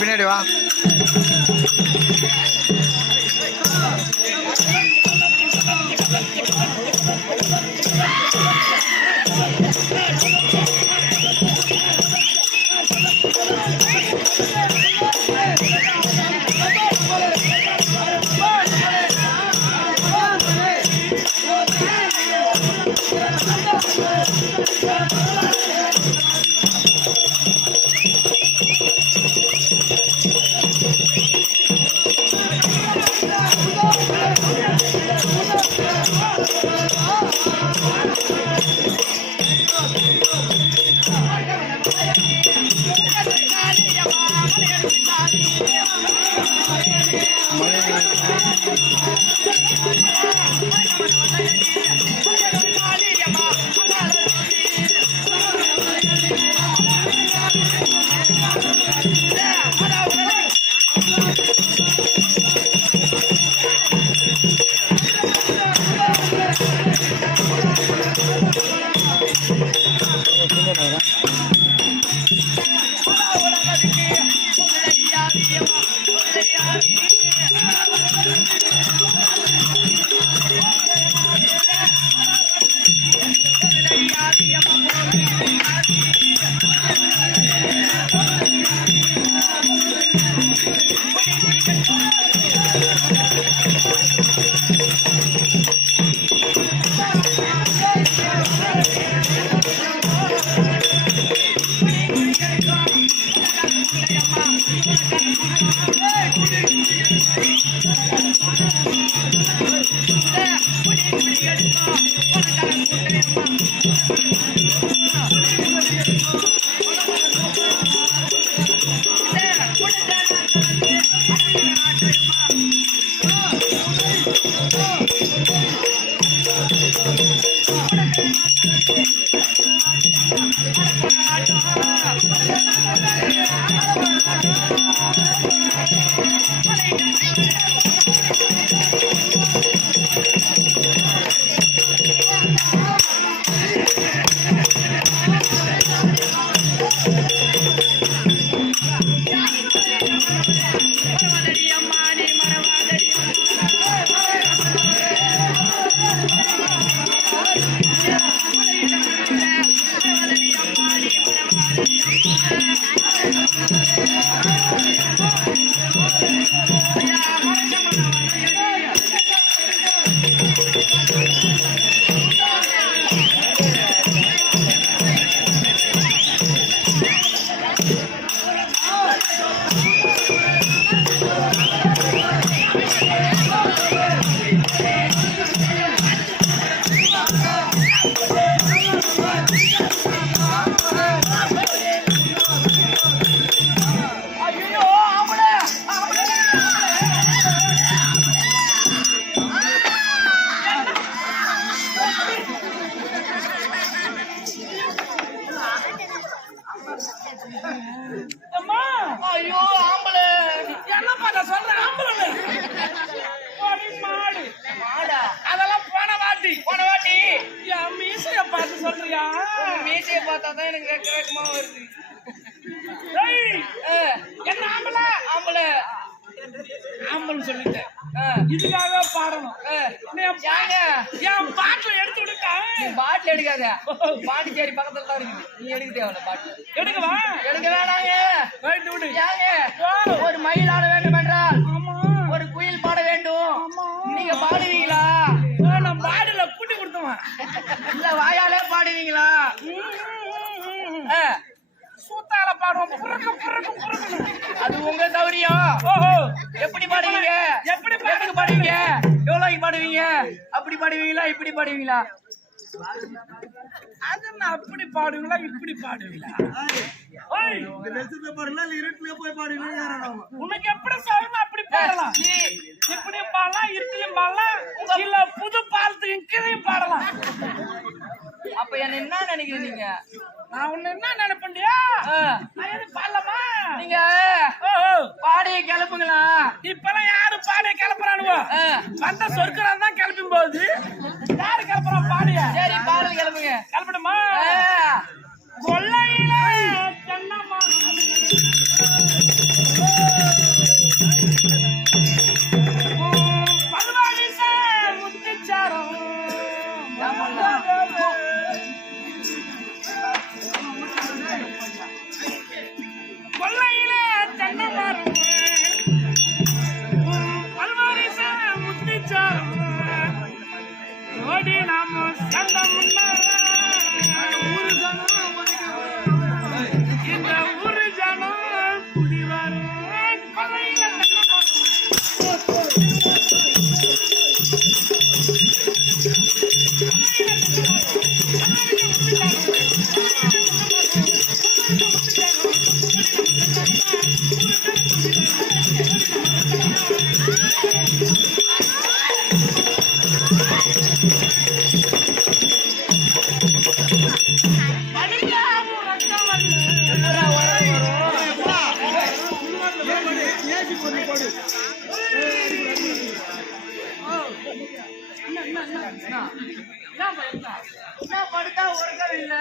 பின்னாடி வா. ஐயோ ஆம்பளை என்னப்பா நான் சொல்றேன் ஆம்பளை மாடு மாடா அதெல்லாம் போன வாட்டி என் மீசைய பார்த்து சொல்றியா? மீசைய பார்த்தா தான் எனக்கு ரெக்க ரெக்கமா வருது. என்ன ஆம்பளை சொல்லிட்டேன். இதுக்காக பாடணும். என் பாட்டுல எடுத்து விடுக்கா. பாட்டுல எடுக்காத. பாண்டிச்சேரி பக்கத்துல தான் இருக்குது. நீ எடுக்க தேவை பாட்டு எடுக்கவா? எடுக்க வேணாங்க. ஒரு மயில் ஆட வேண்டும் என்றால் ஒரு குயில் பாட வேண்டும். நீங்க பாடுவீங்களா? நான் பாடல கூட்டி கொடுத்தவன் இல்ல வாயாலே பாடுவீங்களா? சூத்தால பாடுவோம். அது உங்க சௌரியம். எப்படி பாடுவீங்க? எப்படி பாடுவீங்க? எவ்வளவு பாடுவீங்க? அப்படி பாடுவீங்களா இப்படி பாடுவீங்களா? அது அப்படி பாடுவீங்களா இப்படி பாடுவீங்களா? உனக்கு எப்படி சொல்லணும் அப்படி பாடலாம். இப்படி பாடலாம் இருட்டிலையும் பாடலாம் இல்ல புது பாலத்துக்கு கீழையும் பாடலாம். அப்ப என்ன என்ன நினைக்கிறீங்க? நான் உன்ன என்ன நினைப்பண்டியா? பாடலாமா? நீங்க பாடிய கிளப்புங்களா? இப்பெல்லாம் யாரு பாடிய கிளப்புறானுவோ? வந்த சொற்கிறான் தான் கிளப்பும் போது யாரு கிளப்புறா பாடிய? சரி பாடல் கிளப்புங்க. கிளப்பிடுமா? கொள்ளையில தென்னமா ஓடி நாம சந்தம்னா இந்த ஊரு ஜனம் குடி வரும் கொலையில படுத்தா ஒரு கல் இல்ல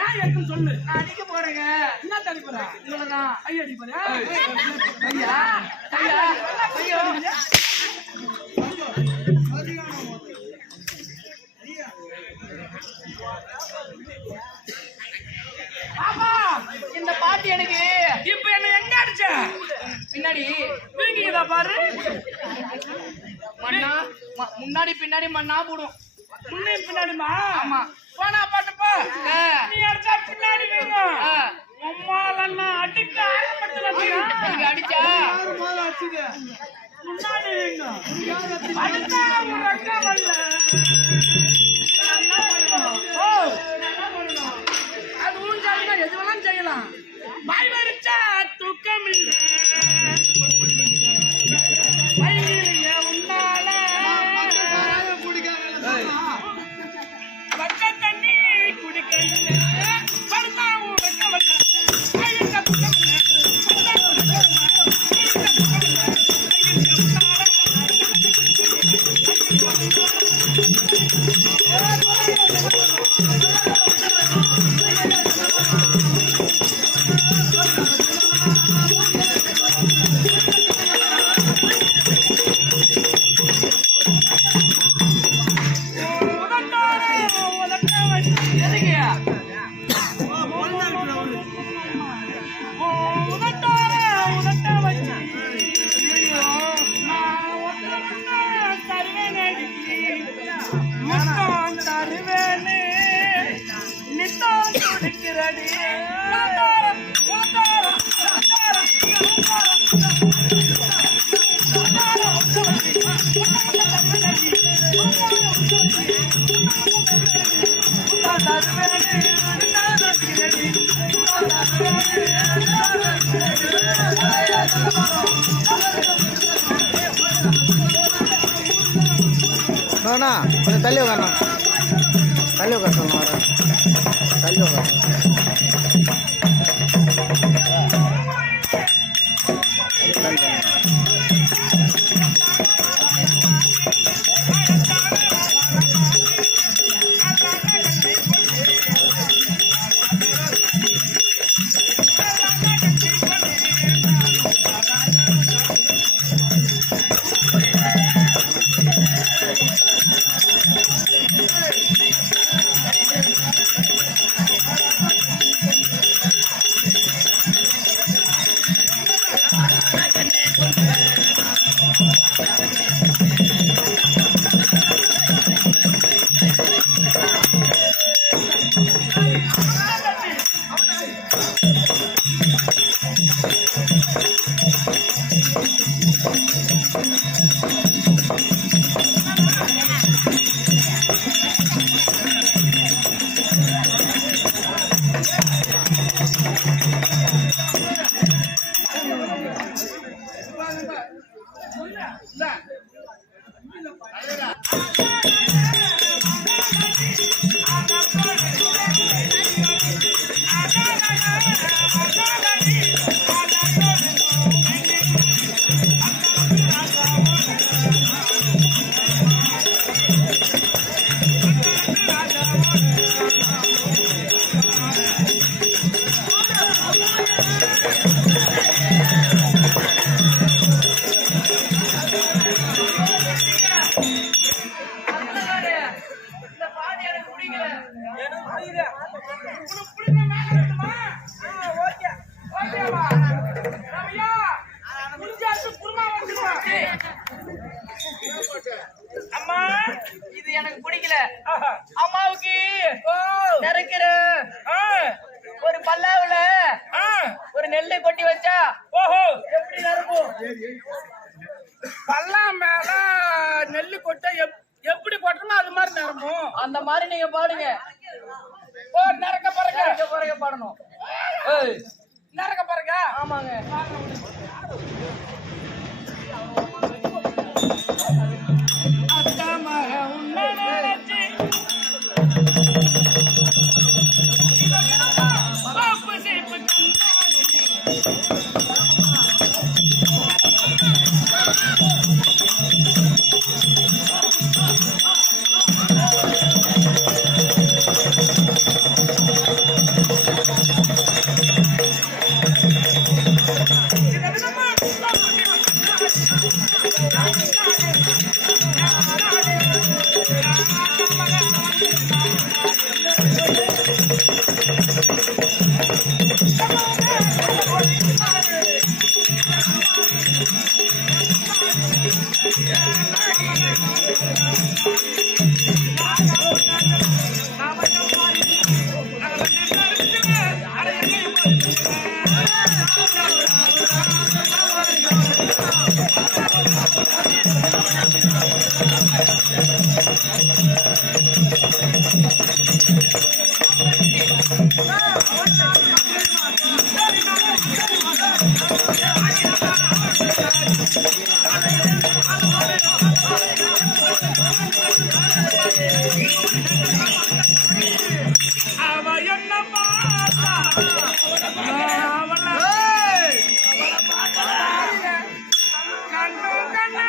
ஏன் எடுத்து சொல்லு நான் அடிக்க போறேங்க என்ன தடிப்பறேன் இவ்வளவுதான் ஐயா அடிப்பறேன் ஐயா ஐயா ஐயோ பாப்பா இந்த பாட்டு எனக்கு இப்ப என்ன எங்க அடிச்ச பின்னாடி வீங்கிதா பாரு மண்ணா முன்னாடி பின்னாடி மண்ணா போடும் முன்னே பின்னாடிமா ஆமா போனா பாட்டுப்பா நீ அடிச்சா பின்னாடி வீங்கும் அம்மாலன்னா அடிக்க ஆரம்பிச்சல அடிச்சா முன்னாடி வீங்கும் அடிச்சா ஒரு அக்கா வரல அது ஊஞ்சாலினா எது வேணாலும் செய்யலாம் பாய் வரிச்சா தூக்கம் இல்லை வயிறிய உன்னால பச்சை தண்ணி குடிக்கல படுத்தா உனக்கு வரல ஐயக்க தூக்கம் இல்லை ना கொஞ்சம் தள்ளி உட்காரண்ணா தள்ளி உட்கார சொல்லுங்க தள்ளி உட்கார அம்மா இது எனக்கு பிடிக்கல. ஆஹா. அம்மாவுக்கு ஓ நிறைக்கிற ஆ ஒரு பல்லாவுல ஆ ஒரு நெல்லை கொட்டி வச்சா ஓஹோ எப்படி நடக்கும்? பல்லாம் மேல நெல்லு கொட்டை எப்படி கொட்டணுமோ அது மாதிரி நிரம்பும். அந்த மாதிரி நீங்க பாடுங்க. ஓ நரக்க பறக்க குறைய பாடணும். நரக்க பறக்க. ஆமாங்க. அத்தமாக உன்னை நினைச்சு பாப்பு சீப்பு அவ என்ன பார்த்தா கண்ணு கண்ணு